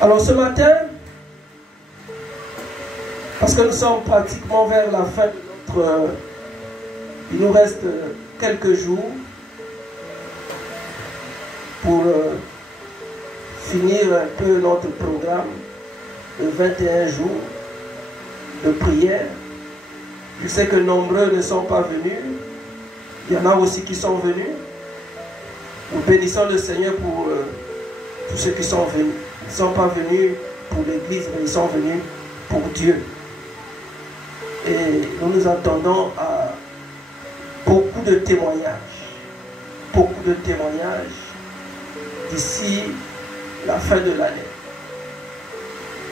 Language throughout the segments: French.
Alors ce matin, parce que nous sommes pratiquement vers la fin de notre... il nous reste quelques jours pour finir un peu notre programme de 21 jours de prière. Je sais que nombreux ne sont pas venus. Il y en a aussi qui sont venus. Nous bénissons le Seigneur pour tous ceux qui sont venus. Ils ne sont pas venus pour l'Église, mais ils sont venus pour Dieu. Et nous nous attendons à beaucoup de témoignages. Beaucoup de témoignages d'ici la fin de l'année.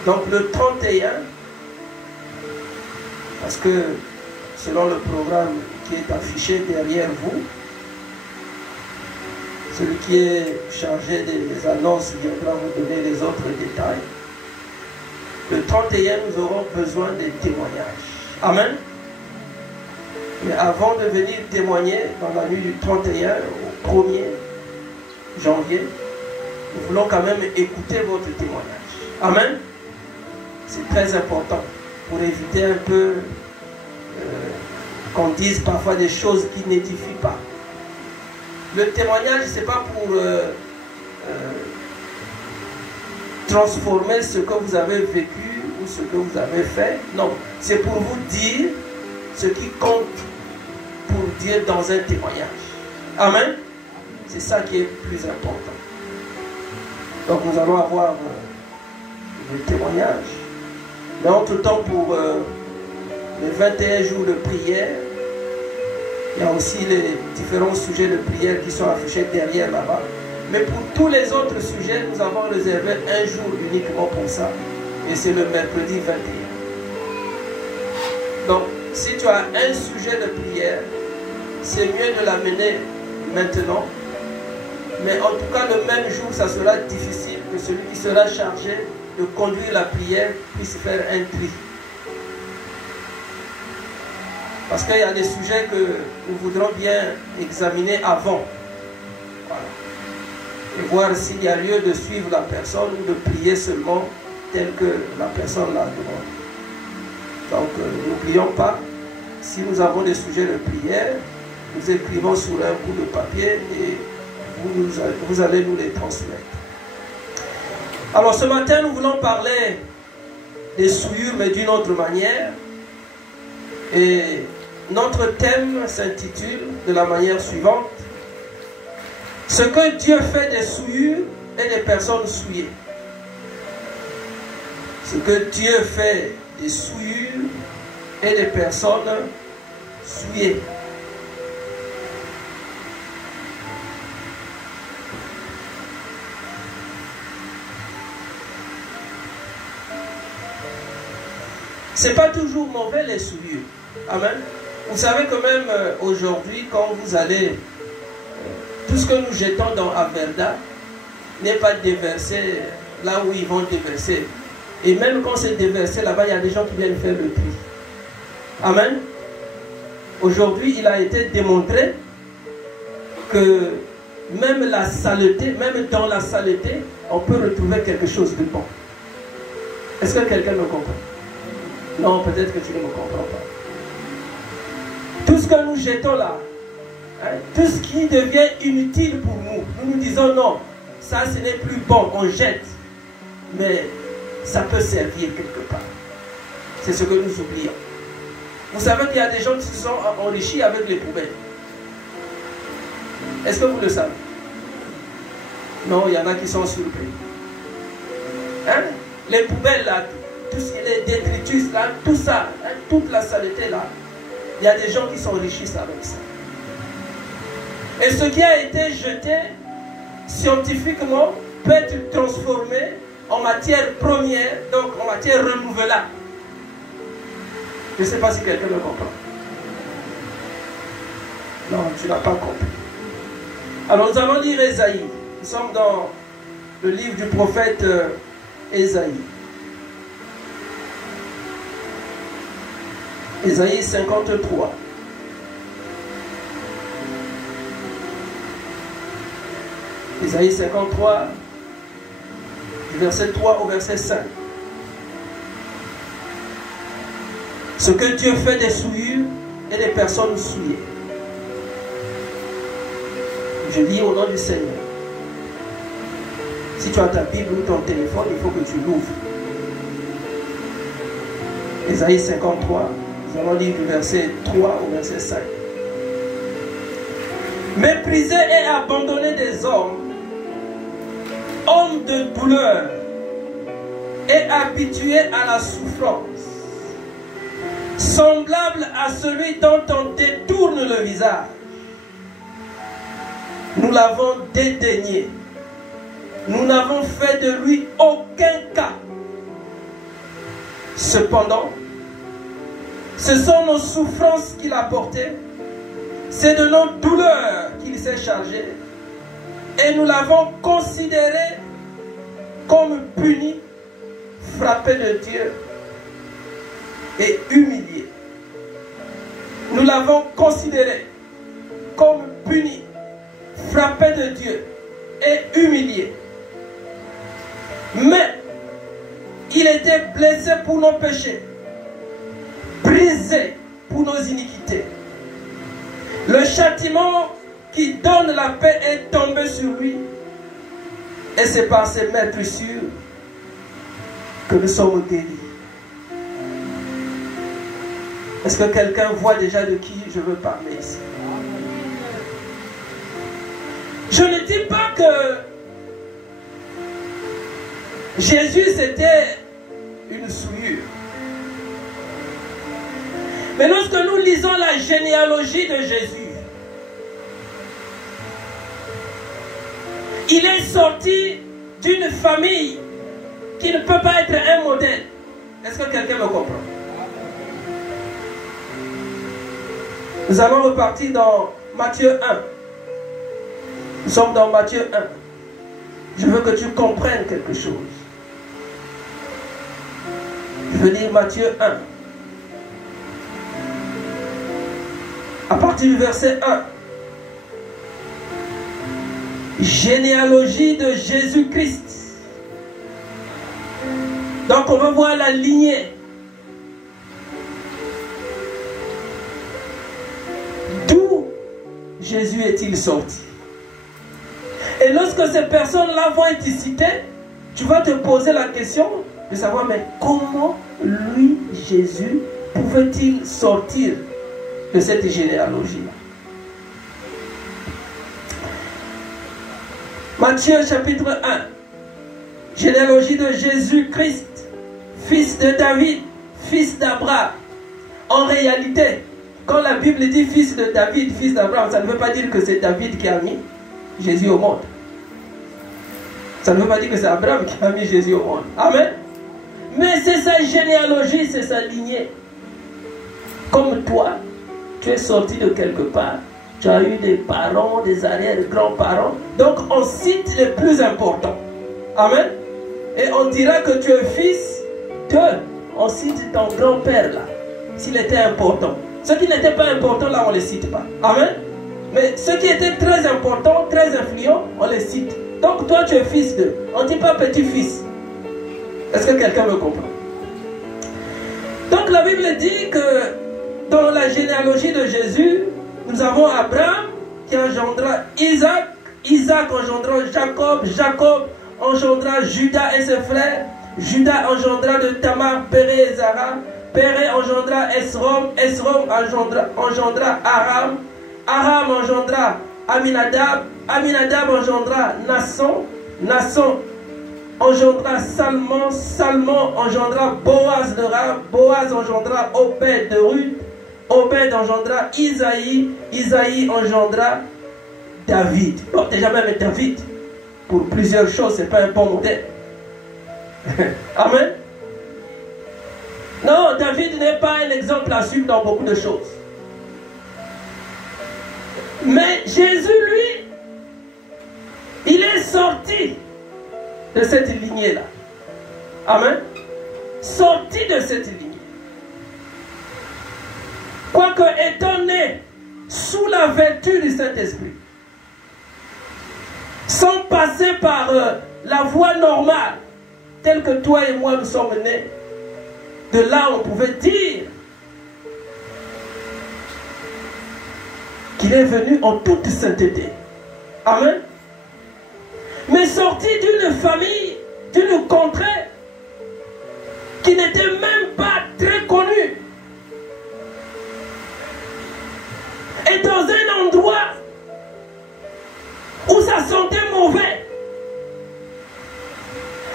Donc le 31, parce que selon le programme qui est affiché derrière vous, celui qui est chargé des annonces viendra vous donner les autres détails. Le 31, nous aurons besoin des témoignages. Amen. Mais avant de venir témoigner dans la nuit du 31 au 1er janvier, nous voulons quand même écouter votre témoignage. Amen. C'est très important pour éviter un peu qu'on dise parfois des choses qui n'édifient pas. Le témoignage, ce n'est pas pour transformer ce que vous avez vécu ou ce que vous avez fait. Non, c'est pour vous dire ce qui compte pour dire dans un témoignage. Amen. C'est ça qui est plus important. Donc nous allons avoir des témoignages. Mais entre-temps, pour les 21 jours de prière, il y a aussi les différents sujets de prière qui sont affichés derrière là-bas. Mais pour tous les autres sujets, nous avons réservé un jour uniquement pour ça. Et c'est le mercredi 21. Donc, si tu as un sujet de prière, c'est mieux de l'amener maintenant. Mais en tout cas, le même jour, ça sera difficile que celui qui sera chargé de conduire la prière puisse faire un tri. Parce qu'il y a des sujets que nous voudrons bien examiner avant. Voilà. Et voir s'il y a lieu de suivre la personne ou de prier seulement tel que la personne l'a demandé. Donc n'oublions pas, si nous avons des sujets de prière, nous écrivons sur un bout de papier et vous allez nous les transmettre. Alors ce matin, nous voulons parler des souillures, mais d'une autre manière. Et notre thème s'intitule de la manière suivante: ce que Dieu fait des souillures et des personnes souillées. Ce que Dieu fait des souillures et des personnes souillées. Ce n'est pas toujours mauvais les souillures. Amen. Vous savez quand même aujourd'hui, quand vous allez, tout ce que nous jetons dans Averda n'est pas déversé là où ils vont déverser. Et même quand c'est déversé là-bas, il y a des gens qui viennent faire le tri. Amen. Aujourd'hui, il a été démontré que même la saleté, même dans la saleté, on peut retrouver quelque chose de bon. Est-ce que quelqu'un me comprend? Non, peut-être que tu ne me comprends pas. Tout ce que nous jetons là, hein, tout ce qui devient inutile pour nous, nous nous disons non, ça ce n'est plus bon, on jette. Mais ça peut servir quelque part. C'est ce que nous oublions. Vous savez qu'il y a des gens qui se sont enrichis avec les poubelles. Est-ce que vous le savez? Non, il y en a qui sont surpris. Hein? Les poubelles là, tout ce qui est détritus là, tout ça, hein, toute la saleté là, il y a des gens qui s'enrichissent avec ça. Et ce qui a été jeté scientifiquement peut être transformé en matière première, donc en matière renouvelable. Je ne sais pas si quelqu'un me comprend. Non, tu n'as pas compris. Alors nous allons lire Ésaïe. Nous sommes dans le livre du prophète Ésaïe. Ésaïe 53. Ésaïe 53, du verset 3 au verset 5. Ce que Dieu fait des souillures et des personnes souillées. Je lis au nom du Seigneur. Si tu as ta Bible ou ton téléphone, il faut que tu l'ouvres. Ésaïe 53, nous allons lire du verset 3 au verset 5. Méprisés et abandonnés des hommes, hommes de douleur et habitués à la souffrance, semblable à celui dont on détourne le visage. Nous l'avons dédaigné. Nous n'avons fait de lui aucun cas. Cependant, ce sont nos souffrances qu'il a portées, c'est de nos douleurs qu'il s'est chargé, et nous l'avons considéré comme puni, frappé de Dieu et humilié. Nous l'avons considéré comme puni, frappé de Dieu et humilié. Mais il était blessé pour nos péchés, brisé pour nos iniquités. Le châtiment qui donne la paix est tombé sur lui, et c'est par ses meurtrissures que nous sommes guéris. Est-ce que quelqu'un voit déjà de qui je veux parler ici? Je ne dis pas que Jésus c'était une souillure. Mais lorsque nous lisons la généalogie de Jésus, il est sorti d'une famille qui ne peut pas être un modèle. Est-ce que quelqu'un me comprend? Nous allons repartir dans Matthieu 1. Nous sommes dans Matthieu 1. Je veux que tu comprennes quelque chose. Je veux lire Matthieu 1. À partir du verset 1. Généalogie de Jésus-Christ. Donc on va voir la lignée. D'où Jésus est-il sorti? Et lorsque ces personnes-là vont être citées, tu vas te poser la question de savoir, mais comment lui, Jésus, pouvait-il sortir de cette généalogie-là? Matthieu chapitre 1. Généalogie de Jésus-Christ, fils de David, fils d'Abraham. En réalité, quand la Bible dit fils de David, fils d'Abraham, ça ne veut pas dire que c'est David qui a mis Jésus au monde. Ça ne veut pas dire que c'est Abraham qui a mis Jésus au monde. Amen. Mais c'est sa généalogie, c'est sa lignée. Comme toi, tu es sorti de quelque part. Tu as eu des parents, des arrière-grands-parents. Donc on cite les plus importants. Amen. Et on dira que tu es fils de... On cite ton grand-père là, s'il était important. Ceux qui n'étaient pas importants là, on ne les cite pas. Amen. Mais ceux qui étaient très importants, très influents, on les cite. Donc toi tu es fils de... On ne dit pas petit-fils. Est-ce que quelqu'un me comprend? Donc la Bible dit que dans la généalogie de Jésus, nous avons Abraham qui engendra Isaac, Isaac engendra Jacob, Jacob engendra Judas et ses frères, Judas engendra de Tamar, Péré et Zara, Péré engendra Esrom, Esrom engendra Aram, Aram engendra Aminadab, Aminadab engendra Nasson, Nasson engendra Salmon, Salmon engendra Boaz de Ram, Boaz engendra Obed de Ruth, Obed engendra Isaïe, Isaïe engendra David. Non, déjà même David, pour plusieurs choses, ce n'est pas un bon modèle. Amen. Non, David n'est pas un exemple à suivre dans beaucoup de choses. Mais Jésus, lui, il est sorti de cette lignée-là. Amen. Sorti de cette lignée. Quoique étant né sous la vertu du Saint-Esprit, sans passer par la voie normale tel que toi et moi nous sommes nés, de là on pouvait dire qu'il est venu en toute sainteté. Amen. Mais sorti d'une famille, d'une contrée qui n'était même pas très connue, et dans un endroit où ça sentait mauvais.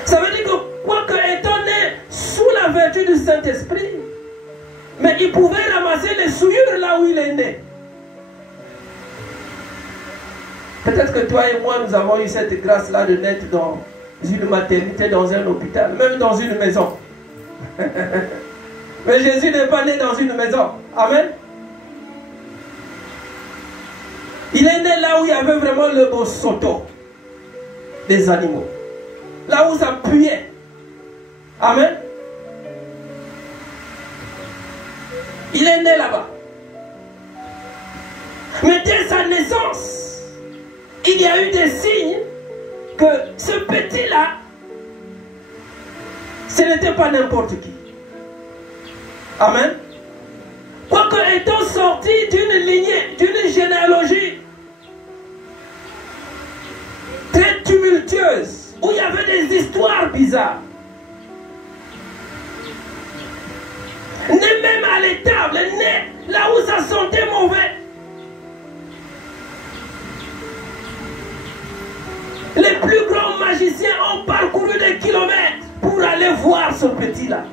Ça veut dire que quoique étant né sous la vertu du Saint-Esprit, mais il pouvait ramasser les souillures là où il est né. Peut-être que toi et moi, nous avons eu cette grâce-là de naître dans une maternité, dans un hôpital, même dans une maison. Mais Jésus n'est pas né dans une maison. Amen. Il est né là où il y avait vraiment le beau soto des animaux. Là où ça puait. Amen. Il est né là-bas. Mais dès sa naissance, il y a eu des signes que ce petit-là, ce n'était pas n'importe qui. Amen. Quoique étant sorti d'une lignée, d'une généalogie très tumultueuse, où il y avait des histoires bizarres. Né même à l'étable, né là où ça sentait mauvais. Les plus grands magiciens ont parcouru des kilomètres pour aller voir ce petit-là.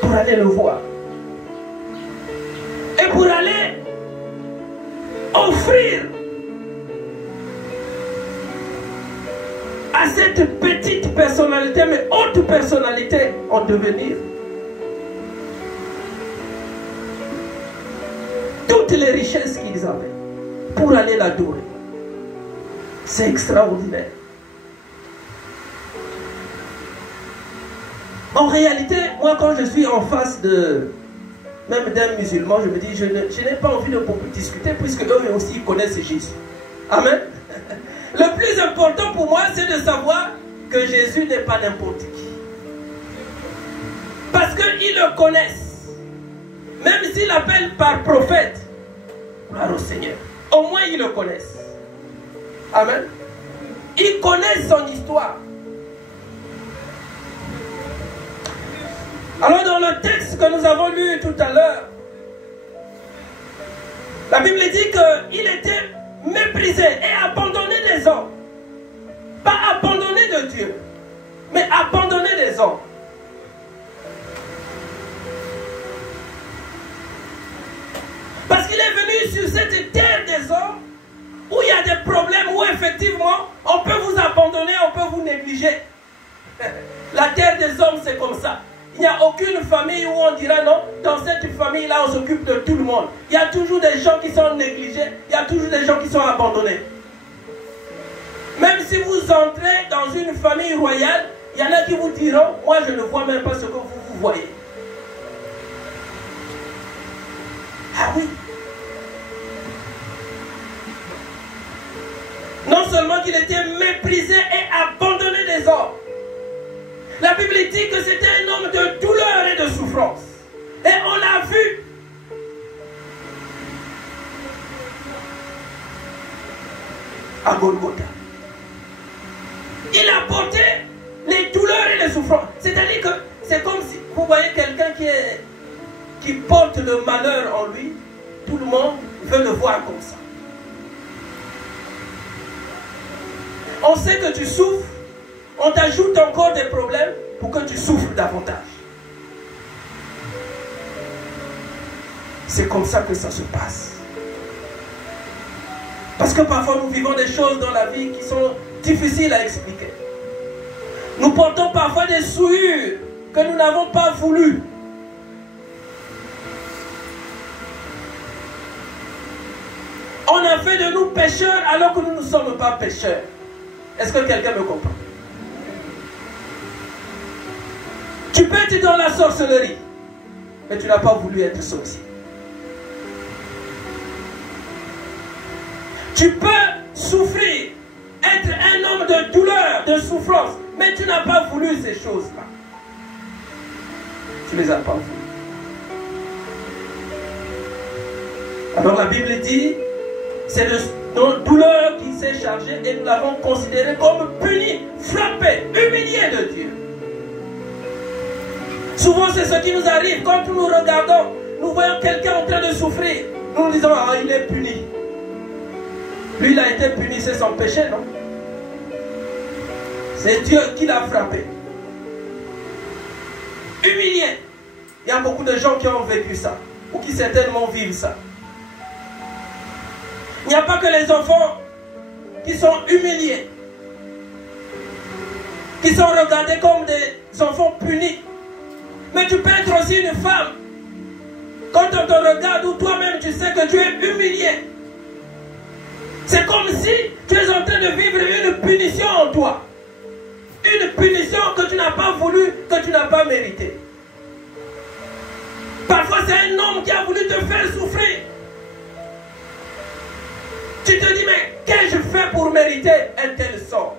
Pour aller le voir. Et pour aller offrir à cette petite personnalité, mais haute personnalité en devenir, toutes les richesses qu'ils avaient pour aller l'adorer. C'est extraordinaire. En réalité, moi quand je suis en face même d'un musulman, je me dis, je n'ai pas envie de beaucoup discuter puisque eux aussi connaissent Jésus. Amen. Le plus important pour moi, c'est de savoir que Jésus n'est pas n'importe qui. Parce qu'ils le connaissent. Même s'ils l'appellent par prophète, gloire au Seigneur, au moins ils le connaissent. Amen. Ils connaissent son histoire. Alors dans le texte que nous avons lu tout à l'heure, la Bible dit qu'il était méprisé et abandonné des hommes. Pas abandonné de Dieu, mais abandonné des hommes. Parce qu'il est venu sur cette terre des hommes où il y a des problèmes, où effectivement on peut vous abandonner, on peut vous négliger. La terre des hommes c'est comme ça. Il n'y a aucune famille où on dira non, dans cette famille-là on s'occupe de tout le monde. Il y a toujours des gens qui sont négligés, il y a toujours des gens qui sont abandonnés. Même si vous entrez dans une famille royale, il y en a qui vous diront, moi je ne vois même pas ce que vous voyez. Ah oui. Non seulement qu'il était méprisé et abandonné des hommes. La Bible dit que c'était un homme de douleur et de souffrance. Et on l'a vu. À Golgotha. Il a porté les douleurs et les souffrances. C'est-à-dire que c'est comme si vous voyez quelqu'un qui porte le malheur en lui. Tout le monde veut le voir comme ça. On sait que tu souffres. On t'ajoute encore des problèmes pour que tu souffres davantage. C'est comme ça que ça se passe. Parce que parfois nous vivons des choses dans la vie qui sont difficiles à expliquer. Nous portons parfois des souillures que nous n'avons pas voulu. On a fait de nous pécheurs alors que nous ne sommes pas pécheurs. Est-ce que quelqu'un me comprend? Tu peux être dans la sorcellerie, mais tu n'as pas voulu être sorcier. Tu peux souffrir, être être un homme de douleur, de souffrance, mais tu n'as pas voulu ces choses-là. Tu ne les as pas voulu. Alors la Bible dit, c'est de nos douleurs qui s'est chargé et nous l'avons considéré comme puni, frappé, humilié de Dieu. Souvent c'est ce qui nous arrive quand nous regardons, nous voyons quelqu'un en train de souffrir. Nous nous disons, ah, il est puni. Lui, il a été puni, c'est son péché, non? C'est Dieu qui l'a frappé. Humilié. Il y a beaucoup de gens qui ont vécu ça, ou qui certainement vivent ça. Il n'y a pas que les enfants qui sont humiliés, qui sont regardés comme des enfants punis. Mais tu peux être aussi une femme. Quand on te regarde ou toi-même tu sais que tu es humilié. C'est comme si tu es en train de vivre une punition en toi. Une punition que tu n'as pas voulu, que tu n'as pas mérité. Parfois c'est un homme qui a voulu te faire souffrir. Tu te dis, mais qu'ai-je fait pour mériter un tel sort?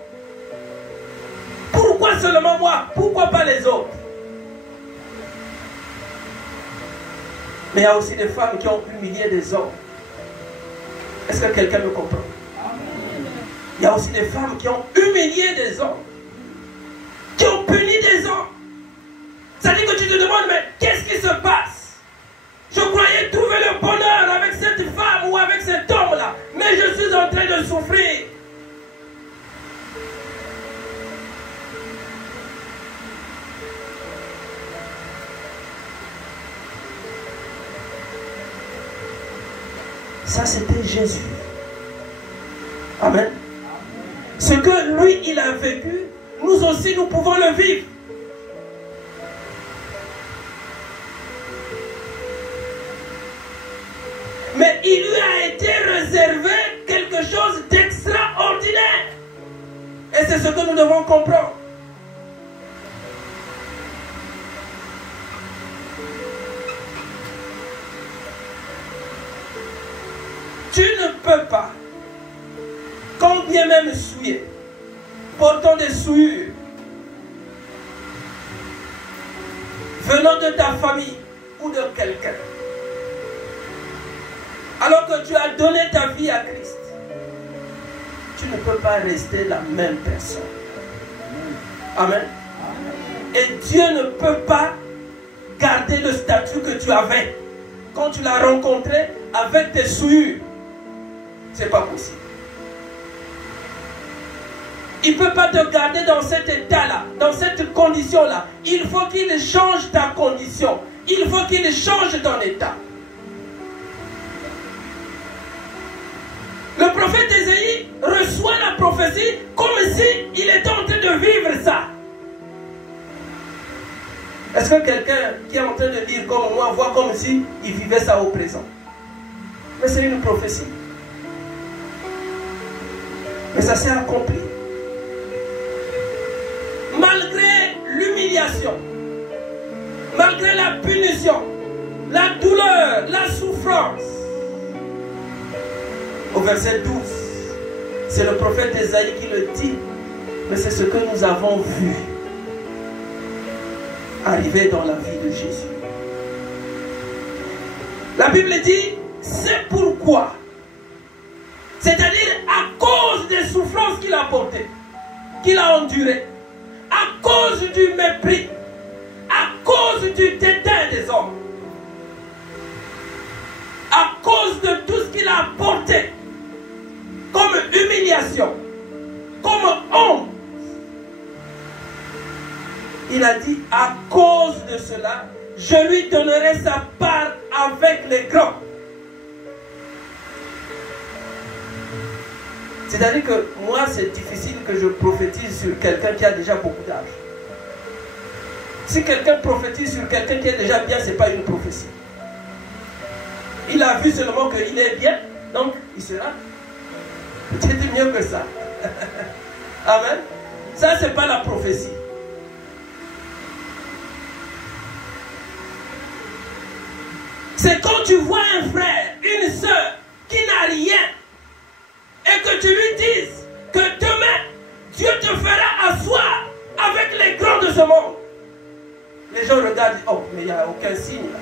Pourquoi seulement moi? Pourquoi pas les autres? Mais il y a aussi des femmes qui ont humilié des hommes. Est-ce que quelqu'un me comprend? Il y a aussi des femmes qui ont humilié des hommes, qui ont puni des hommes. Ça dit que tu te demandes, mais qu'est-ce qui se passe? Je croyais trouver le bonheur avec cette femme ou avec cet homme-là, mais je suis en train de souffrir. Ça, c'était Jésus. Amen. Ce que lui, il a vécu, nous aussi, nous pouvons le vivre. Mais il lui a été réservé quelque chose d'extraordinaire. Et c'est ce que nous devons comprendre. Tu ne peux pas, quand bien même souillé, portant des souillures, venant de ta famille ou de quelqu'un, alors que tu as donné ta vie à Christ, tu ne peux pas rester la même personne. Amen. Et Dieu ne peut pas garder le statut que tu avais quand tu l'as rencontré avec tes souillures. C'est pas possible. Il ne peut pas te garder dans cet état-là, dans cette condition-là. Il faut qu'il change ta condition. Il faut qu'il change ton état. Le prophète Ésaïe reçoit la prophétie comme s'il était en train de vivre ça. Est-ce que quelqu'un qui est en train de lire comme moi voit comme s'il vivait ça au présent? Mais c'est une prophétie. Mais ça s'est accompli. Malgré l'humiliation, malgré la punition, la douleur, la souffrance. Au verset 12, c'est le prophète Ésaïe qui le dit, mais c'est ce que nous avons vu arriver dans la vie de Jésus. La Bible dit, c'est pourquoi, c'est-à-dire à cause des souffrances qu'il a portées, qu'il a endurées, à cause du mépris, à cause du dédain des hommes, à cause de tout ce qu'il a porté comme humiliation, comme honte. Il a dit, à cause de cela, je lui donnerai sa part avec les grands. C'est-à-dire que moi, c'est difficile que je prophétise sur quelqu'un qui a déjà beaucoup d'âge. Si quelqu'un prophétise sur quelqu'un qui est déjà bien, ce n'est pas une prophétie. Il a vu seulement qu'il est bien, donc il sera peut-être mieux que ça. Amen. Ça, ce n'est pas la prophétie. C'est quand tu vois un frère, une soeur qui n'a rien, et que tu lui dises que demain Dieu te fera asseoir avec les grands de ce monde. Les gens regardent, oh, mais il n'y a aucun signe là.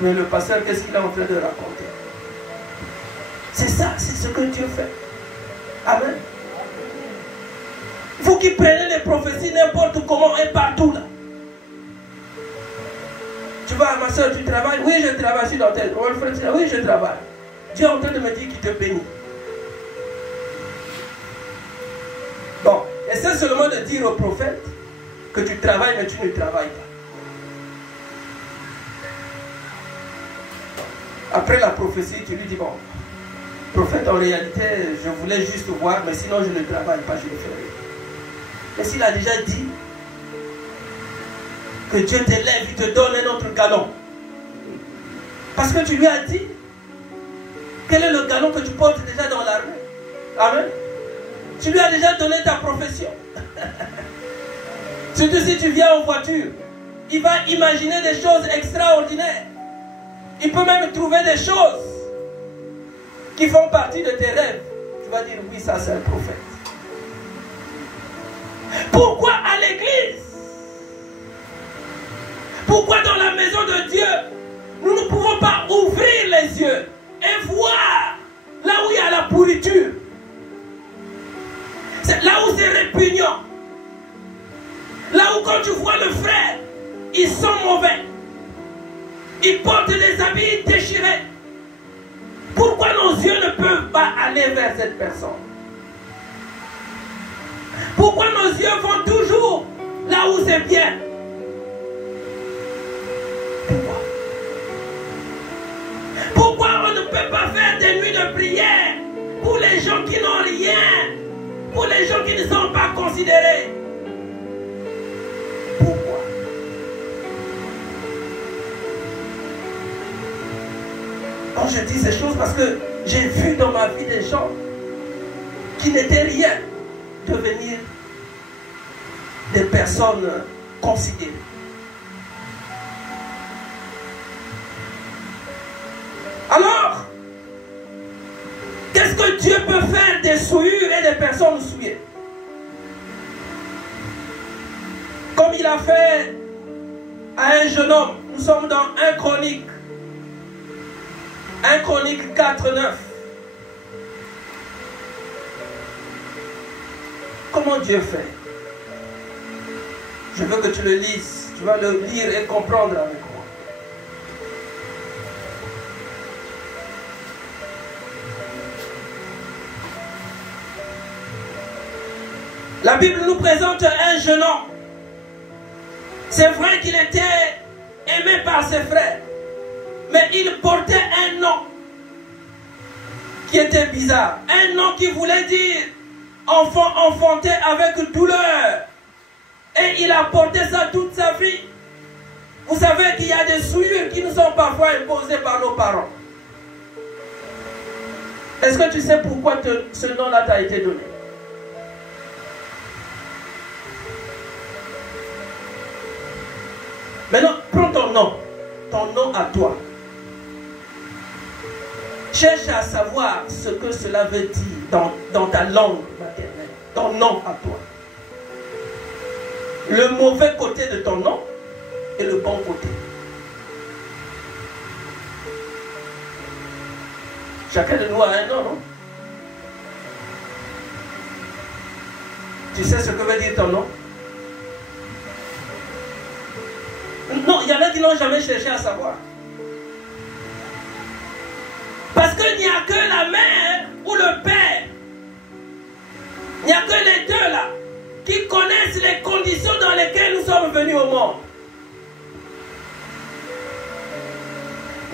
Mais le pasteur, qu'est-ce qu'il est en train de raconter? C'est ça, c'est ce que Dieu fait. Amen. Vous qui prenez les prophéties n'importe comment et partout là. Tu vas, ma soeur, tu travailles? Oui, je travaille, je suis dans tel. Oui, je travaille. Dieu est en train de me dire qu'il te bénit. Bon, et c'est seulement de dire au prophète que tu travailles, mais tu ne travailles pas. Après la prophétie, tu lui dis, bon, prophète, en réalité, je voulais juste voir, mais sinon je ne travaille pas, je ne fais rien. Mais s'il a déjà dit que Dieu t'élève, il te donne un autre galon. Parce que tu lui as dit, quel est le galon que tu portes déjà dans l'armée? Amen. Tu lui as déjà donné ta profession. Surtout si tu viens en voiture, il va imaginer des choses extraordinaires. Il peut même trouver des choses qui font partie de tes rêves. Tu vas dire, oui, ça c'est un prophète. Pourquoi à l'église? Pourquoi dans la maison de Dieu, nous ne pouvons pas ouvrir les yeux et voir là où il y a la pourriture? C'est là où c'est répugnant. Là où quand tu vois le frère, ils sont mauvais. Ils portent des habits déchirés. Pourquoi nos yeux ne peuvent pas aller vers cette personne? Pourquoi nos yeux vont toujours là où c'est bien? Pourquoi? Pourquoi on ne peut pas faire des nuits de prière pour les gens qui n'ont rien, pour les gens qui ne sont pas considérés? Pourquoi? Quand je dis ces choses, parce que j'ai vu dans ma vie des gens qui n'étaient rien devenir des personnes considérées. Alors, qu'est-ce que Dieu peut faire des souillures et des personnes souillées? Comme il a fait à un jeune homme. Nous sommes dans 1 Chronique. 1 Chronique 4, 9. Comment Dieu fait? Je veux que tu le lises. Tu vas le lire et comprendre avec moi. La Bible nous présente un jeune homme. C'est vrai qu'il était aimé par ses frères, mais il portait un nom qui était bizarre. Un nom qui voulait dire enfant enfanté avec douleur. Et il a porté ça toute sa vie. Vous savez qu'il y a des souillures qui nous sont parfois imposées par nos parents. Est-ce que tu sais pourquoi ce nom-là t'a été donné? Maintenant, prends ton nom à toi. Cherche à savoir ce que cela veut dire dans ta langue maternelle. Ton nom à toi. Le mauvais côté de ton nom et le bon côté. Chacun de nous a un nom, non? Tu sais ce que veut dire ton nom? Non, il y en a qui n'ont jamais cherché à savoir. Parce qu'il n'y a que la mère ou le père. Il n'y a que les deux là qui connaissent les conditions dans lesquelles nous sommes venus au monde.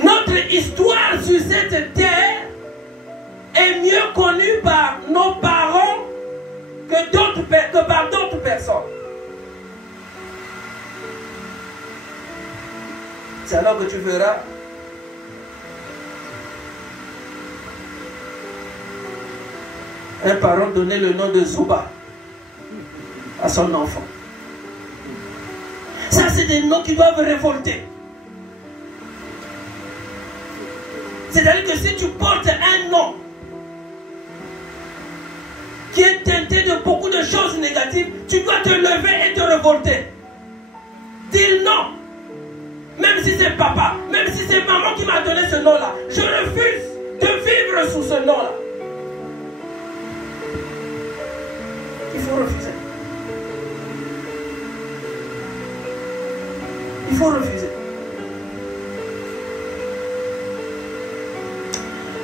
Notre histoire sur cette terre est mieux connue par nos parents que par d'autres personnes. C'est alors que tu verras un parent donner le nom de Zouba à son enfant. Ça, c'est des noms qui doivent révolter. C'est-à-dire que si tu portes un nom qui est teinté de beaucoup de choses négatives, tu dois te lever et te révolter. Dis non. Même si c'est papa, même si c'est maman qui m'a donné ce nom-là, je refuse de vivre sous ce nom-là. Il faut refuser. Il faut refuser.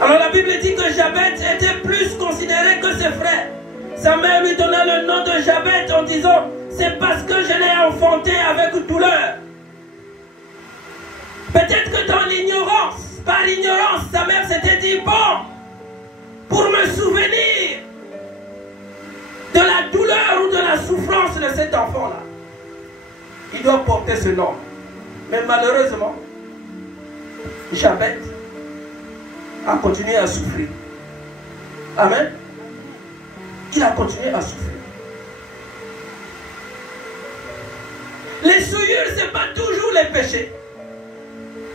Alors la Bible dit que Jabet était plus considéré que ses frères. Sa mère lui donna le nom de Jabet en disant, c'est parce que je l'ai enfanté avec douleur. Peut-être que dans l'ignorance, par l'ignorance, sa mère s'était dit, bon, pour me souvenir de la douleur ou de la souffrance de cet enfant-là, il doit porter ce nom. Mais malheureusement, Jabet a continué à souffrir. Amen. Il a continué à souffrir. Les souillures, ce n'est pas toujours les péchés.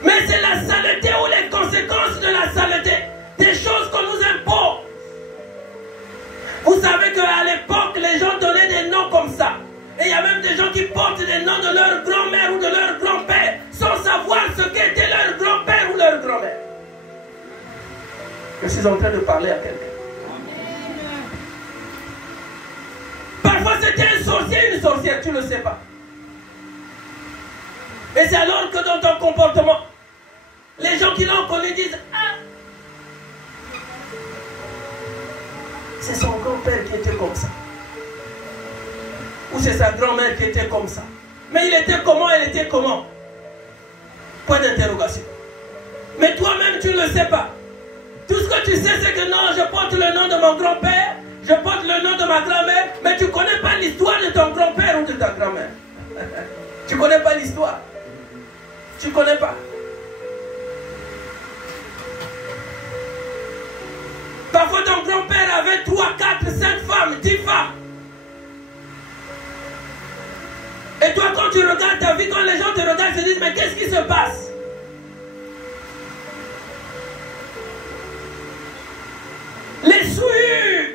Mais c'est la saleté ou les conséquences de la saleté. Des choses qu'on nous impose. Vous savez qu'à l'époque, les gens donnaient des noms comme ça. Et il y a même des gens qui portent des noms de leur grand-mère ou de leur grand-père sans savoir ce qu'était leur grand-père ou leur grand-mère. Je suis en train de parler à quelqu'un. Parfois c'était un sorcier, une sorcière, tu ne le sais pas. Et c'est alors que dans ton comportement, les gens qui l'ont connu disent, ah, c'est son grand-père qui était comme ça. Ou c'est sa grand-mère qui était comme ça. Mais il était comment, elle était comment? Point d'interrogation. Mais toi-même, tu ne le sais pas. Tout ce que tu sais, c'est que non, je porte le nom de mon grand-père, je porte le nom de ma grand-mère, mais tu ne connais pas l'histoire de ton grand-père ou de ta grand-mère. Tu ne connais pas l'histoire. Tu ne connais pas. Parfois, ton grand-père avait 3, 4, 5 femmes, 10 femmes. Et toi, quand tu regardes ta vie, quand les gens te regardent, ils se disent, mais qu'est-ce qui se passe? Les souillures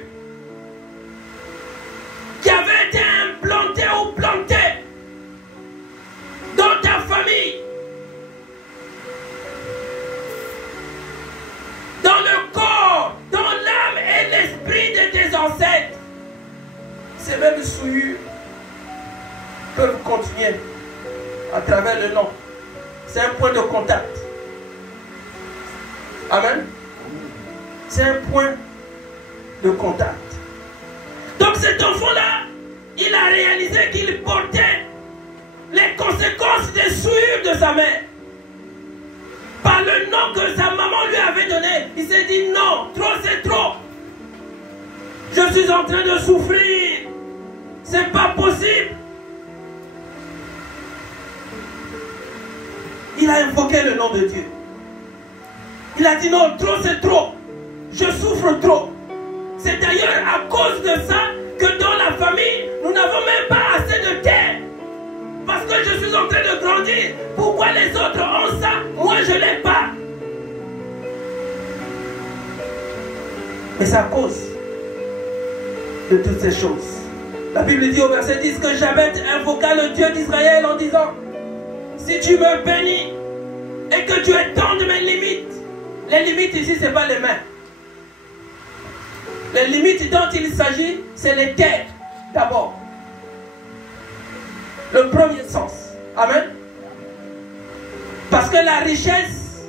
qui avaient été implantées ou plantées dans ta famille, dans le corps, dans l'âme et l'esprit de tes ancêtres, ces mêmes souillures peuvent continuer à travers le nom. C'est un point de contact. Amen. C'est un point de contact. Donc cet enfant-là, il a réalisé qu'il portait les conséquences des souillures de sa mère. Par le nom que sa maman lui avait donné, il s'est dit non, trop c'est trop. Je suis en train de souffrir. C'est pas possible. Il a invoqué le nom de Dieu. Il a dit non, trop c'est trop. Je souffre trop. C'est d'ailleurs à cause de ça que dans la famille, nous n'avons même pas assez de terre. Parce que je suis en train de grandir. Pourquoi les autres ont ça? Moi je ne l'ai pas. Mais c'est à cause de toutes ces choses. La Bible dit au verset 10 que Jabet invoqua le Dieu d'Israël en disant, si tu me bénis et que tu étendes mes limites. Les limites ici, ce n'est pas les mains. Les limites dont il s'agit, c'est les terres d'abord. Le premier sens. Amen. Parce que la richesse,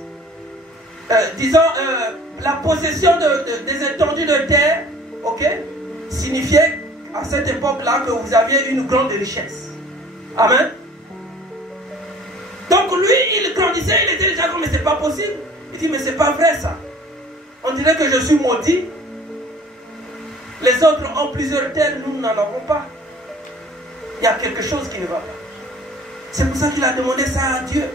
la possession des étendues de terre, ok, signifiait à cette époque-là que vous aviez une grande richesse. Amen. Donc lui, il grandissait, il était déjà comme, mais c'est pas possible. Il dit, mais c'est pas vrai ça. On dirait que je suis maudit. Les autres ont plusieurs terres, nous n'en avons pas. Il y a quelque chose qui ne va pas. C'est pour ça qu'il a demandé ça à Dieu.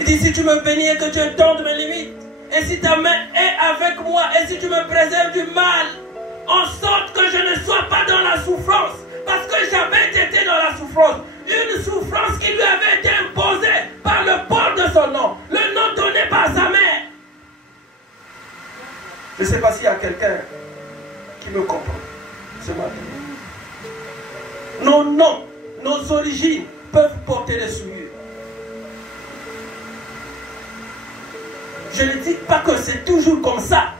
Il dit, si tu me bénis et que tu étendes mes limites, et si ta main est avec moi, et si tu me préserves du mal, en sorte que je ne sois pas dans la souffrance, parce que j'avais été dans la souffrance, une souffrance qui lui avait été imposée par le port de son nom, le nom donné par sa mère. Je ne sais pas s'il y a quelqu'un qui porter les souillures. Je ne dis pas que c'est toujours comme ça.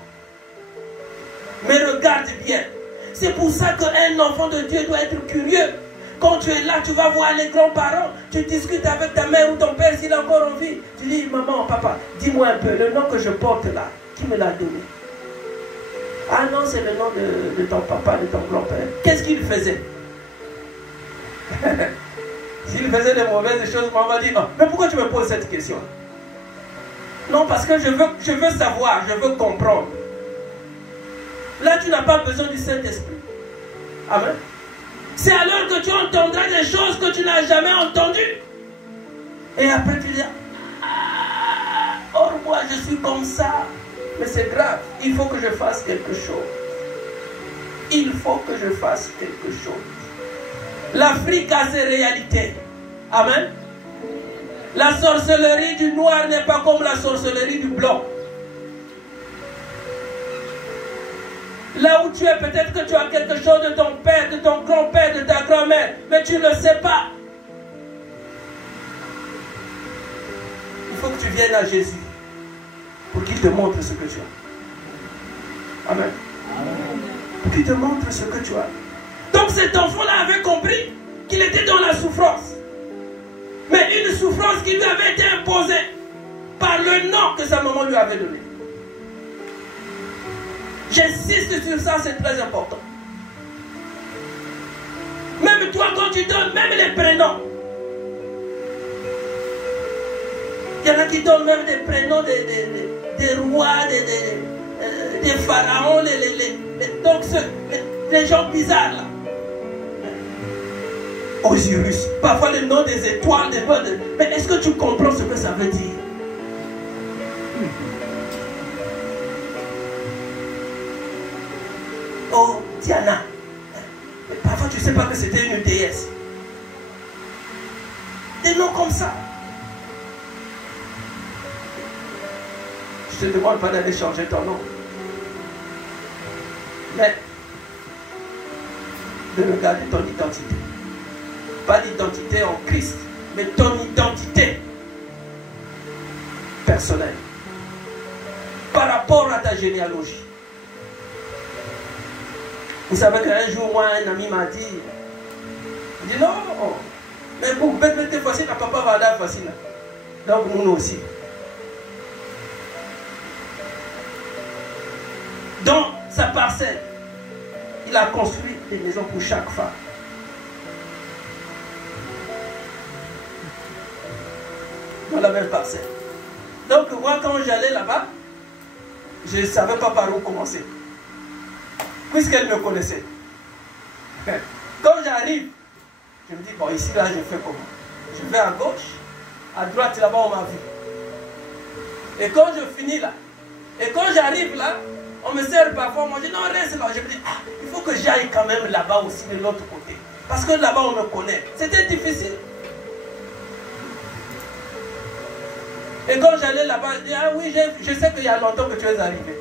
Mais regarde bien. C'est pour ça qu'un enfant de Dieu doit être curieux. Quand tu es là, tu vas voir les grands-parents. Tu discutes avec ta mère ou ton père s'il est encore en vie. Tu dis, maman, papa, dis-moi un peu, le nom que je porte là, qui me l'a donné? Ah non, c'est le nom de ton papa, de ton grand-père. Qu'est-ce qu'il faisait? S'il faisait de mauvaises choses, maman va dire, oh, mais pourquoi tu me poses cette question? Non, parce que je veux savoir, je veux comprendre. Là, tu n'as pas besoin du Saint-Esprit. Amen. C'est alors que tu entendras des choses que tu n'as jamais entendues. Et après, tu dis, ah, or moi, je suis comme ça. Mais c'est grave. Il faut que je fasse quelque chose. Il faut que je fasse quelque chose. L'Afrique a ses réalités. Amen. La sorcellerie du noir n'est pas comme la sorcellerie du blanc. Là où tu es, peut-être que tu as quelque chose de ton père, de ton grand-père, de ta grand-mère, mais tu ne le sais pas. Il faut que tu viennes à Jésus pour qu'il te montre ce que tu as. Amen. Pour qu'il te montre ce que tu as. Donc cet enfant-là avait compris qu'il était dans la souffrance. Mais une souffrance qui lui avait été imposée par le nom que sa maman lui avait donné. J'insiste sur ça, c'est très important. Même toi, quand tu donnes, même les prénoms. Il y en a qui donnent même des prénoms des rois, des pharaons, donc les gens bizarres là. Osiris, parfois le nom des étoiles, des noms de... Mais est-ce que tu comprends ce que ça veut dire? Oh, Diana. Mais parfois tu ne sais pas que c'était une déesse. Des noms comme ça. Je ne te demande pas d'aller changer ton nom. Mais de regarder ton identité. Pas l'identité en Christ, mais ton identité personnelle. Par rapport à ta généalogie. Vous savez qu'un jour, moi, un ami m'a dit, il dit non, mais vous mettez facile, à papa va aller facile. Donc nous aussi. Dans sa parcelle, il a construit des maisons pour chaque femme. Dans la même parcelle. Donc moi, quand j'allais là-bas, je ne savais pas par où commencer. Puisqu'elle me connaissait. Quand j'arrive, je me dis, bon, ici, là, je fais comment? Je vais à gauche, à droite, là-bas, on m'a vu. Et quand je finis là, et quand j'arrive là, on me sert parfois, moi je dis, non, reste là. Je me dis, ah, il faut que j'aille quand même là-bas aussi, de l'autre côté. Parce que là-bas, on me connaît. C'était difficile. Et quand j'allais là-bas, je dis, ah oui, je sais qu'il y a longtemps que tu es arrivé.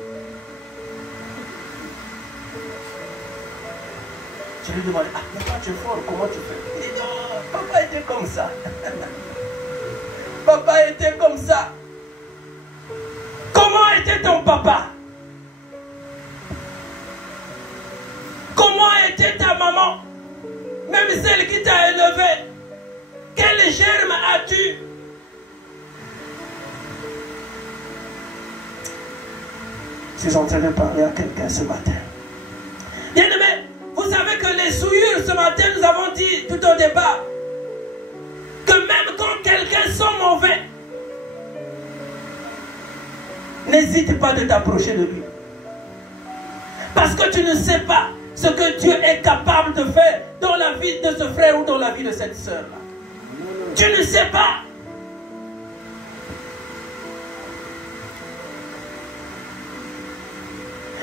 Je lui demandais, ah, mais quand tu es fort, comment tu fais? Il dit, non, papa était comme ça. Papa était comme ça. Comment était ton papa? Comment était ta maman? Même celle qui t'a élevé. Quel germe as-tu? Je suis en train de parler à quelqu'un ce matin. Bien-aimé, vous savez que les souillures, ce matin, nous avons dit tout au départ, que même quand quelqu'un sent mauvais, n'hésite pas de t'approcher de lui. Parce que tu ne sais pas ce que Dieu est capable de faire dans la vie de ce frère ou dans la vie de cette sœur-là. Tu ne sais pas.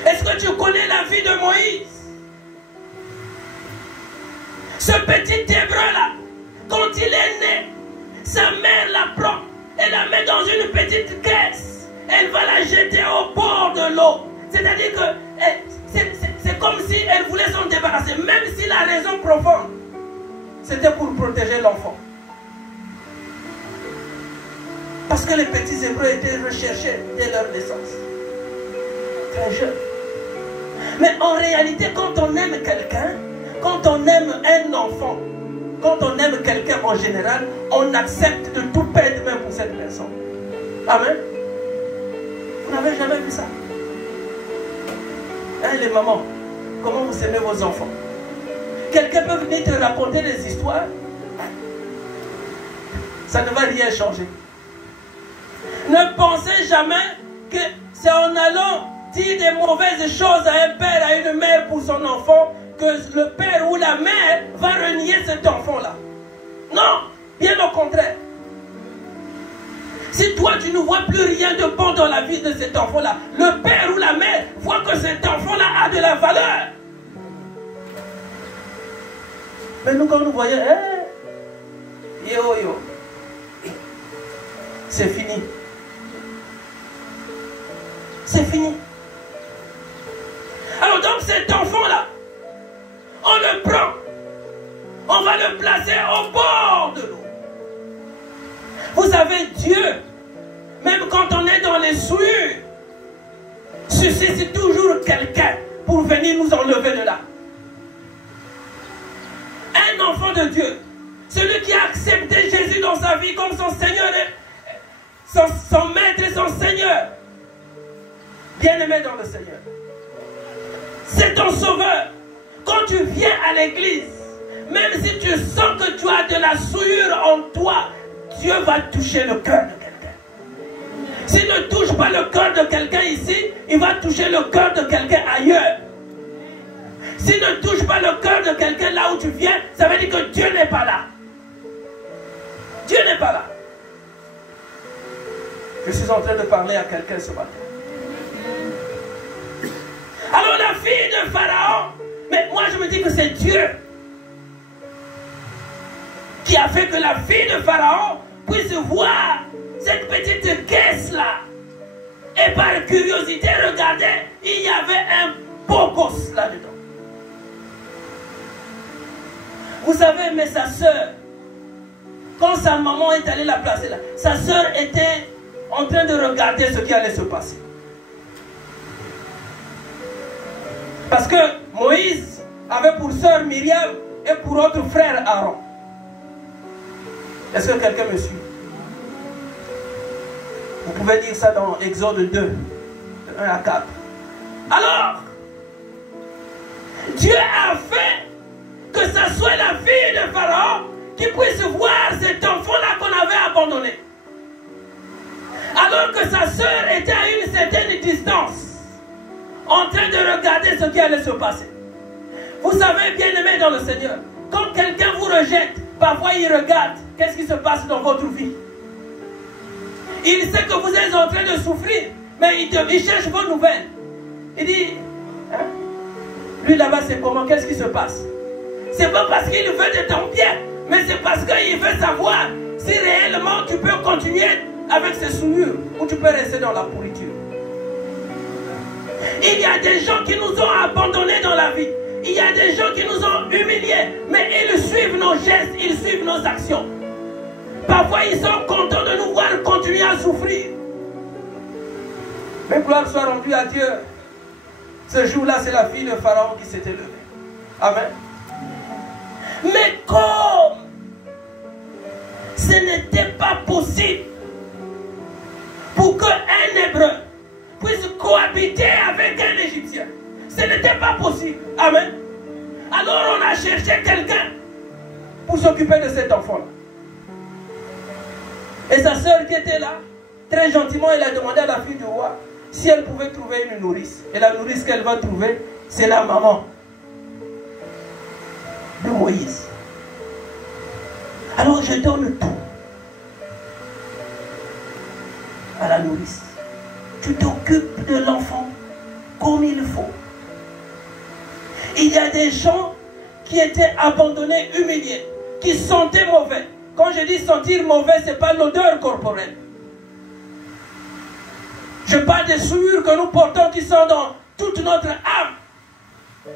Est-ce que tu connais la vie de Moïse? Ce petit hébreu-là, quand il est né, sa mère la prend et la met dans une petite caisse. Elle va la jeter au bord de l'eau. C'est-à-dire que c'est comme si elle voulait s'en débarrasser, même si la raison profonde, c'était pour protéger l'enfant. Parce que les petits Hébreux étaient recherchés dès leur naissance. Très jeunes. Mais en réalité, quand on aime quelqu'un, quand on aime un enfant, quand on aime quelqu'un en général, on accepte de tout perdre même pour cette personne. Amen. Vous n'avez jamais vu ça? Hein, les mamans, comment vous aimez vos enfants? Quelqu'un peut venir te raconter des histoires, ça ne va rien changer. Ne pensez jamais que c'est en allant dire des mauvaises choses à un père, à une mère pour son enfant, que le père ou la mère va renier cet enfant-là. Non, bien au contraire. Si toi tu ne vois plus rien de bon dans la vie de cet enfant-là, le père ou la mère voit que cet enfant-là a de la valeur. Mais nous, quand nous voyons, c'est fini. C'est fini. Alors donc cet enfant-là, on le prend, on va le placer au bord de l'eau. Vous savez, Dieu, même quand on est dans les souillures, suscite toujours quelqu'un pour venir nous enlever de là. Un enfant de Dieu, celui qui a accepté Jésus dans sa vie comme son Seigneur, son Maître et son Seigneur, bien-aimé dans le Seigneur, c'est ton sauveur. Quand tu viens à l'église, même si tu sens que tu as de la souillure en toi, Dieu va toucher le cœur de quelqu'un. S'il ne touche pas le cœur de quelqu'un ici, il va toucher le cœur de quelqu'un ailleurs. S'il ne touche pas le cœur de quelqu'un là où tu viens, ça veut dire que Dieu n'est pas là. Dieu n'est pas là. Je suis en train de parler à quelqu'un ce matin. Alors la fille de Pharaon, mais moi je me dis que c'est Dieu qui a fait que la fille de Pharaon puisse voir cette petite caisse-là. Et par curiosité, regardez, il y avait un beau gosse là-dedans. Vous savez, mais sa soeur, quand sa maman est allée la placer là, sa soeur était en train de regarder ce qui allait se passer. Parce que Moïse avait pour sœur Myriam et pour autre frère Aaron. Est-ce que quelqu'un me suit? Vous pouvez dire ça dans Exode 2, de 1 à 4. Alors, Dieu a fait que ce soit la fille de Pharaon qui puisse voir cet enfant-là qu'on avait abandonné. Alors que sa sœur était à une certaine distance, en train de regarder ce qui allait se passer. Vous savez, bien-aimés dans le Seigneur, quand quelqu'un vous rejette, parfois il regarde qu'est-ce qui se passe dans votre vie. Il sait que vous êtes en train de souffrir, mais il cherche vos nouvelles. Il dit, hein? Lui là-bas c'est comment, qu'est-ce qui se passe? C'est pas parce qu'il veut de ton bien, mais c'est parce qu'il veut savoir si réellement tu peux continuer avec ces souillures ou tu peux rester dans la pourriture. Il y a des gens qui nous ont abandonnés dans la vie. Il y a des gens qui nous ont humiliés, mais ils suivent nos gestes, ils suivent nos actions. Parfois, ils sont contents de nous voir continuer à souffrir. Mais gloire soit rendue à Dieu. Ce jour-là, c'est la fille de Pharaon qui s'était levée. Amen. Mais comme ce n'était pas possible pour qu'un Hébreu puisse cohabiter avec un Égyptien, ce n'était pas possible. Amen. Alors on a cherché quelqu'un pour s'occuper de cet enfant-là. Et sa sœur qui était là, très gentiment, elle a demandé à la fille du roi si elle pouvait trouver une nourrice. Et la nourrice qu'elle va trouver, c'est la maman de Moïse. Alors je donne tout à la nourrice. Tu t'occupes de l'enfant comme il faut. Il y a des gens qui étaient abandonnés, humiliés, qui sentaient mauvais. Quand je dis sentir mauvais, ce n'est pas l'odeur corporelle. Je parle des souillures que nous portons qui sont dans toute notre âme.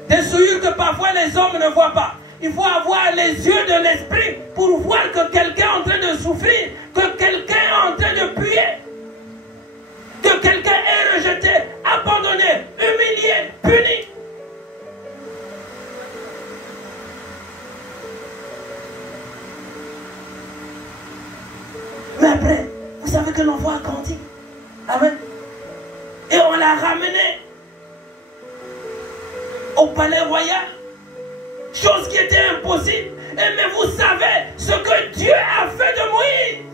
Des souillures que parfois les hommes ne voient pas. Il faut avoir les yeux de l'esprit pour voir que quelqu'un est en train de souffrir, que quelqu'un est en train de puer Mais après, vous savez que l'enfant a grandi. Amen. Et on l'a ramené au palais royal. Chose qui était impossible. Mais vous savez ce que Dieu a fait de Moïse.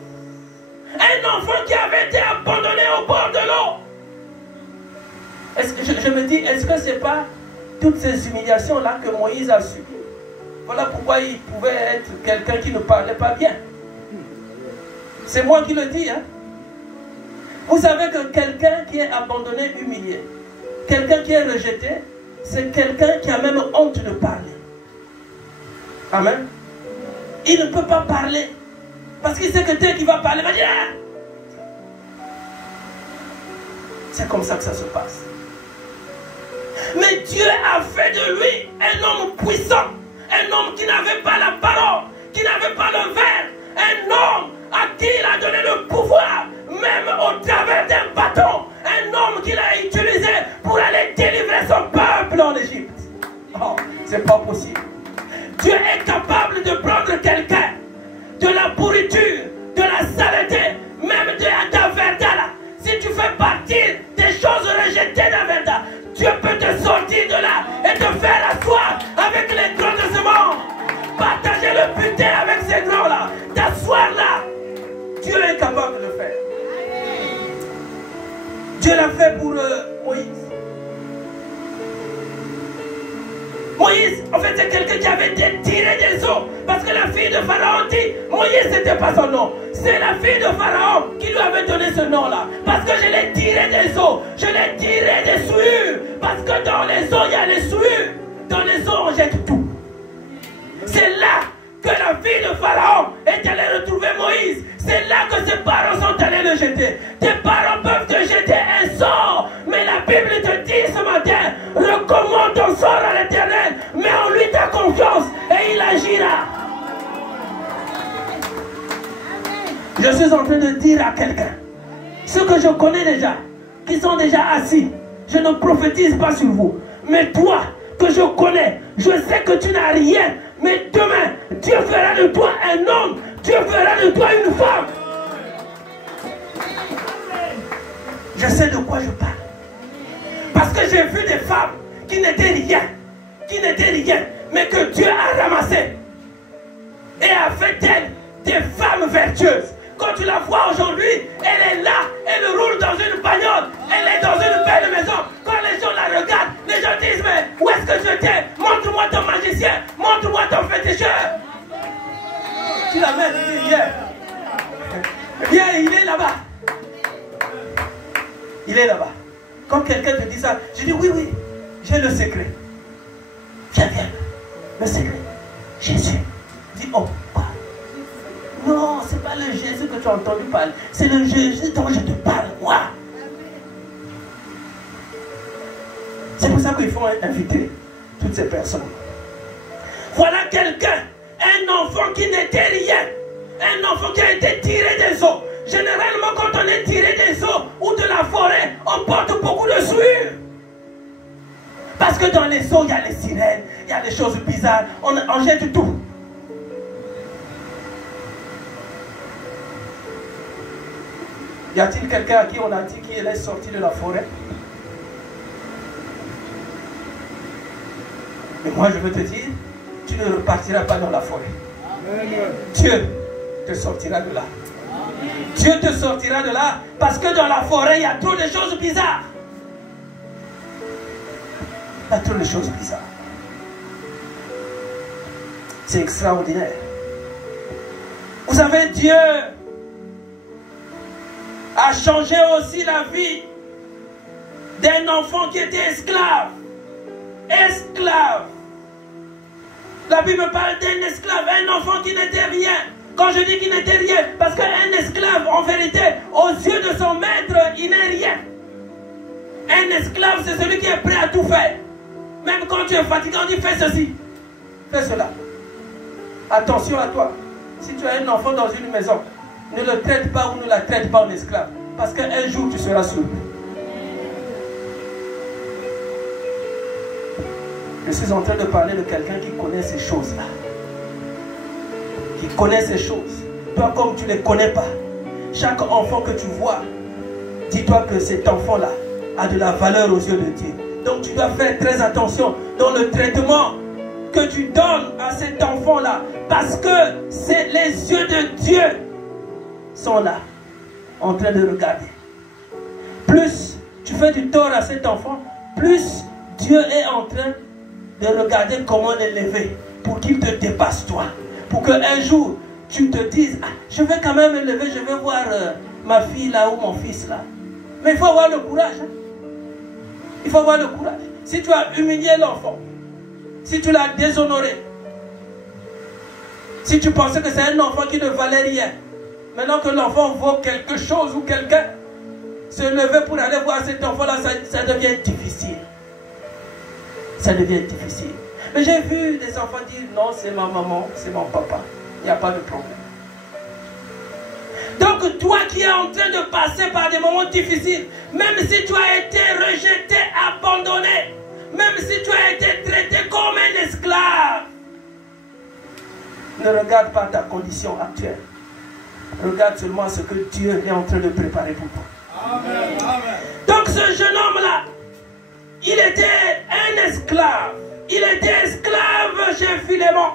Un enfant qui avait été abandonné au bord de l'eau. Je me dis, est-ce que ce n'est pas toutes ces humiliations-là que Moïse a subies? Voilà pourquoi il pouvait être quelqu'un qui ne parlait pas bien. C'est moi qui le dis. Hein? Vous savez que quelqu'un qui est abandonné, humilié, quelqu'un qui est rejeté, c'est quelqu'un qui a même honte de parler. Amen. Il ne peut pas parler. Parce qu'il sait que dès qu'il va parler, il va dire ah! C'est comme ça que ça se passe. Mais Dieu a fait de lui un homme puissant. Un homme qui n'avait pas la parole, qui n'avait pas le verbe. Un homme à qui il a donné le pouvoir, même au travers d'un bâton. Un homme qu'il a utilisé pour aller délivrer son peuple en Égypte. Oh, c'est pas possible. Dieu est capable de prendre quelqu'un de la pourriture, de la saleté, même de d'Averda là. Si tu fais partie des choses rejetées d'Averda, Dieu peut te sortir de là et te faire asseoir avec les grands de ce monde. Partager le butin avec ces grands là. T'asseoir là. Dieu est capable de le faire. Dieu l'a fait pour Moïse. Moïse, en fait, c'est quelqu'un qui avait été tiré des eaux. Parce que la fille de Pharaon dit, Moïse, c'était pas son nom. C'est la fille de Pharaon qui lui avait donné ce nom-là. Parce que je l'ai tiré des eaux. Je l'ai tiré des souillures. Parce que dans les eaux, il y a les souillures. Dans les eaux, on jette tout. C'est là que la fille de Pharaon est allée retrouver Moïse. C'est là que ses parents sont allés le jeter. Tes parents peuvent te jeter un sort. Mais la Bible te dit ce matin, recommande ton sort à l'Éternel. Mets en lui ta confiance et il agira. Je suis en train de dire à quelqu'un, ceux que je connais déjà, qui sont déjà assis, je ne prophétise pas sur vous. Mais toi, que je connais, je sais que tu n'as rien. Mais demain, Dieu fera de toi un homme. Dieu fera de toi une femme. Je sais de quoi je parle. Parce que j'ai vu des femmes qui n'étaient rien, mais que Dieu a ramassées et a fait d'elles des femmes vertueuses. Quand tu la vois aujourd'hui, elle est là, elle roule dans une bagnole, elle est dans une belle maison. Quand les gens la regardent, les gens disent, mais où est-ce que tu étais? Montre-moi ton magicien, montre-moi ton féticheur. Tu l'amènes, viens, il est là-bas. Il est là-bas. Quand quelqu'un te dit ça, je dis oui, j'ai le secret. Viens, le secret. Jésus. Dis, oh, quoi? Non, c'est pas le Jésus que tu as entendu parler. C'est le Jésus dont je te parle, moi. C'est pour ça qu'il faut inviter toutes ces personnes. Voilà quelqu'un, un enfant qui n'était rien. Un enfant qui a été tiré des eaux. Généralement, quand on est tiré des eaux ou de la forêt, on porte beaucoup de souillure. Parce que dans les eaux, il y a les sirènes, il y a des choses bizarres. On jette tout. Y a-t-il quelqu'un à qui on a dit qu'il est sorti de la forêt? Mais moi je veux te dire, tu ne repartiras pas dans la forêt. Dieu te sortira de là. Dieu te sortira de là parce que dans la forêt il y a trop de choses bizarres. Il y a trop de choses bizarres. C'est extraordinaire. Vous savez, Dieu a changé aussi la vie d'un enfant qui était esclave. Esclave. La Bible parle d'un esclave, un enfant qui n'était rien. Quand je dis qu'il n'était rien, parce qu'un esclave, en vérité, aux yeux de son maître, il n'est rien. Un esclave, c'est celui qui est prêt à tout faire. Même quand tu es fatigué, on dit fais ceci, fais cela. Attention à toi. Si tu as un enfant dans une maison, ne le traite pas ou ne la traite pas en esclave. Parce qu'un jour, tu seras soumis. Je suis en train de parler de quelqu'un qui connaît ces choses-là. Qui connaît ces choses. Toi, comme tu ne les connais pas, chaque enfant que tu vois, dis-toi que cet enfant-là a de la valeur aux yeux de Dieu. Donc tu dois faire très attention dans le traitement que tu donnes à cet enfant-là. Parce que c'est les yeux de Dieu sont là, en train de regarder. Plus tu fais du tort à cet enfant, plus Dieu est en train de regarder comment l'élever pour qu'il te dépasse toi. Pour qu'un jour, tu te dises, ah, je vais quand même élever, je vais voir ma fille là ou mon fils là. Mais il faut avoir le courage. Hein? Il faut avoir le courage. Si tu as humilié l'enfant, si tu l'as déshonoré, si tu pensais que c'est un enfant qui ne valait rien, maintenant que l'enfant vaut quelque chose ou quelqu'un, se lever pour aller voir cet enfant-là, ça devient difficile. Ça devient difficile. Mais j'ai vu des enfants dire, non, c'est ma maman, c'est mon papa. Il n'y a pas de problème. Donc toi qui es en train de passer par des moments difficiles, même si tu as été rejeté, abandonné, même si tu as été traité comme un esclave, ne regarde pas ta condition actuelle. Regarde seulement ce que Dieu est en train de préparer pour toi. Amen. Amen. Donc ce jeune homme-là, il était un esclave. Il était esclave chez Philémon.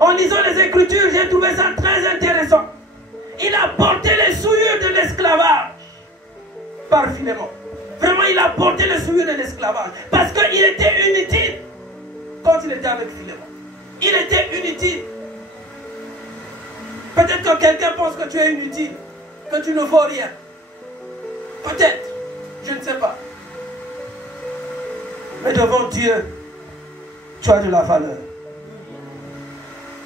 En lisant les Écritures, j'ai trouvé ça très intéressant. Il a porté les souillures de l'esclavage par Philémon. Vraiment, il a porté les souillures de l'esclavage. Parce qu'il était inutile quand il était avec Philémon. Il était inutile. Peut-être que quelqu'un pense que tu es inutile, que tu ne vaux rien. Peut-être, je ne sais pas. Mais devant Dieu, tu as de la valeur.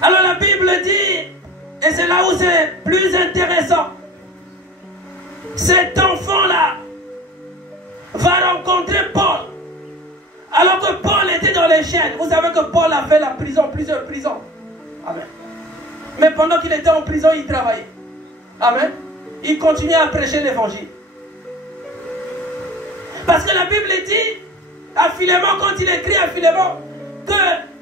Alors la Bible dit, et c'est là où c'est plus intéressant, cet enfant-là va rencontrer Paul. Alors que Paul était dans les chaînes. Vous savez que Paul a fait la prison, plusieurs prisons. Amen. Mais pendant qu'il était en prison, il travaillait. Amen. Il continuait à prêcher l'évangile. Parce que la Bible dit à Philémon, quand il écrit à Philémon, que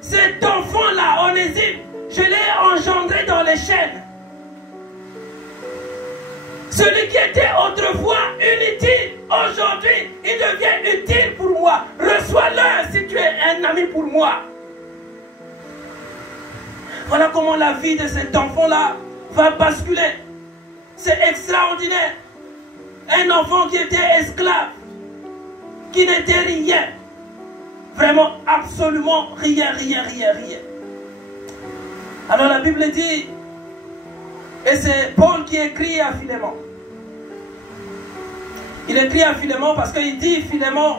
cet enfant-là, Onésime, je l'ai engendré dans les chaînes. Celui qui était autrefois inutile, aujourd'hui, il devient utile pour moi. Reçois-le si tu es un ami pour moi. Voilà comment la vie de cet enfant-là va basculer. C'est extraordinaire. Un enfant qui était esclave, qui n'était rien. Vraiment, absolument rien. Alors la Bible dit, et c'est Paul qui écrit à Philémon. Il écrit à Philémon parce qu'il dit, Philémon,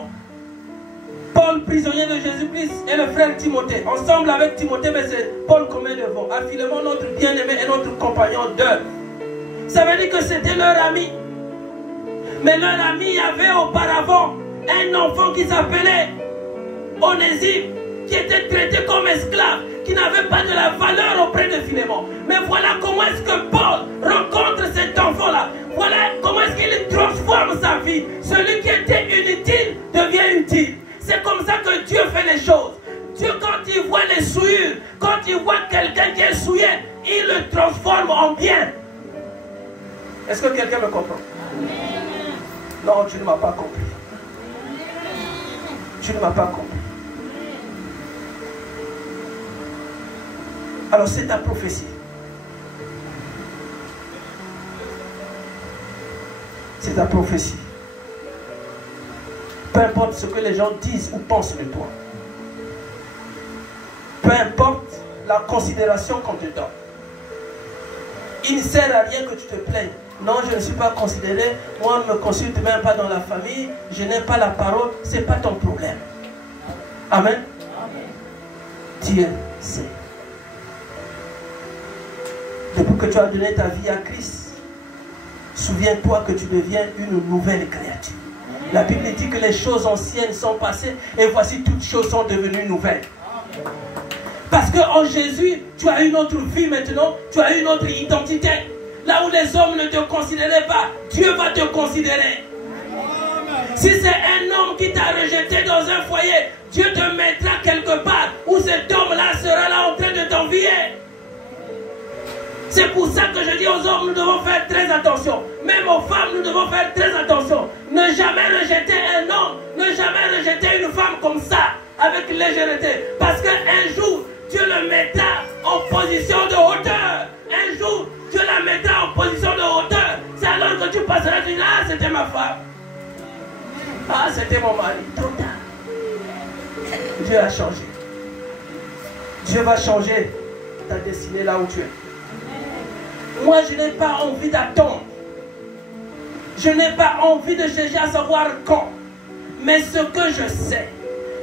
Paul, prisonnier de Jésus-Christ, et le frère Timothée. Ensemble avec Timothée, mais c'est Paul qu'on met devant. À Philémon, notre bien-aimé et notre compagnon d'œuvre. Ça veut dire que c'était leur ami. Mais leur ami avait auparavant un enfant qui s'appelait Onésime, qui était traité comme esclave, qui n'avait pas de la valeur auprès de Philémon. Mais voilà comment est-ce que Paul rencontre cet enfant-là. Voilà comment est-ce qu'il transforme sa vie. Celui qui était inutile devient utile. C'est comme ça que Dieu fait les choses. Dieu, quand il voit les souillures, quand il voit quelqu'un qui est souillé, il le transforme en bien. Est-ce que quelqu'un me comprend? Non, tu ne m'as pas compris. Tu ne m'as pas compris. Alors c'est ta prophétie. C'est ta prophétie. Peu importe ce que les gens disent ou pensent de toi. Peu importe la considération qu'on te donne. Il ne sert à rien que tu te plaignes. Non, je ne suis pas considéré. Moi, on ne me consulte même pas dans la famille. Je n'ai pas la parole. Ce n'est pas ton problème. Amen. Amen. Dieu sait. Depuis que tu as donné ta vie à Christ, souviens-toi que tu deviens une nouvelle créature. La Bible dit que les choses anciennes sont passées et voici toutes choses sont devenues nouvelles. Parce qu'en Jésus, tu as une autre vie maintenant, tu as une autre identité. Là où les hommes ne te considéraient pas, Dieu va te considérer. Si c'est un homme qui t'a rejeté dans un foyer, Dieu te mettra quelque part où cet homme-là sera là en train de t'envier. C'est pour ça que je dis aux hommes, nous devons faire très attention. devons faire très attention. Ne jamais rejeter un homme, ne jamais rejeter une femme comme ça, avec légèreté. Parce qu'un jour, Dieu le mettra en position de hauteur. Un jour, Dieu la mettra en position de hauteur. C'est alors que tu passeras, tu dis, ah, c'était ma femme. Ah, c'était mon mari. Trop tard. Dieu a changé. Dieu va changer ta destinée là où tu es. Moi, je n'ai pas envie d'attendre. Je n'ai pas envie de chercher à savoir quand. Mais ce que je sais,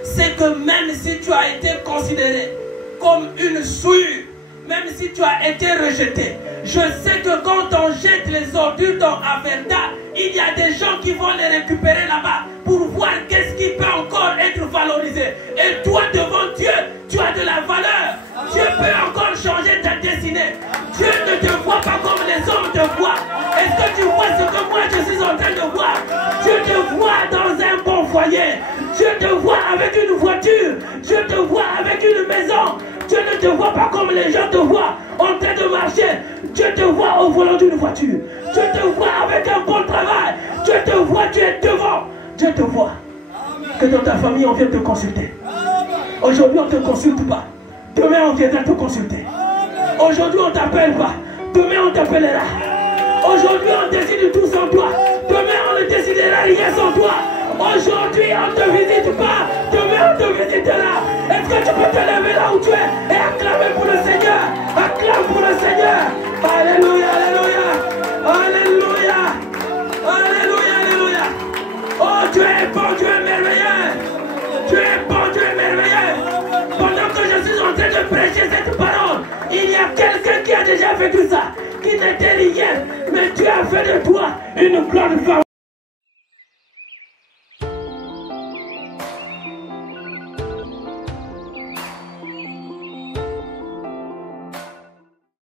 c'est que même si tu as été considéré comme une souillure, même si tu as été rejeté, je sais que quand on jette les ordures dans Averda, il y a des gens qui vont les récupérer là-bas pour voir qu'est-ce qui peut encore être valorisé. Et toi, devant Dieu, tu as de la valeur. Dieu peut encore changer ta destinée. Dieu ne te voit pas comme les hommes te voient. Est-ce que tu vois ce que moi je suis en train de voir? Dieu te voit dans un bon foyer. Dieu te voit avec une voiture. Dieu te voit avec une maison. Dieu ne te voit pas comme les gens te voient en train de marcher. Dieu te voit au volant d'une voiture. Dieu te voit avec un bon travail. Dieu te voit, tu es devant. Dieu te voit. Que dans ta famille, on vient te consulter. Aujourd'hui, on ne te consulte pas. Demain, on viendra te consulter. Aujourd'hui, on ne t'appelle pas. Demain, on t'appellera. Aujourd'hui, on décide tout sans toi. Demain, on ne décidera rien sans toi. Aujourd'hui, on ne te visite pas. Demain, on te visitera. Est-ce que tu peux te lever là où tu es et acclamer pour le Seigneur? Acclame pour le Seigneur. Alléluia, alléluia. Alléluia. Alléluia, alléluia. Oh, Dieu est bon, Dieu est merveilleux. Dieu est bon, Dieu est merveilleux. Pendant que je suis en train de prêcher cette parole, il y a quelqu'un qui a déjà vécu ça, qui n'était rien, mais Dieu a fait de toi une grande femme.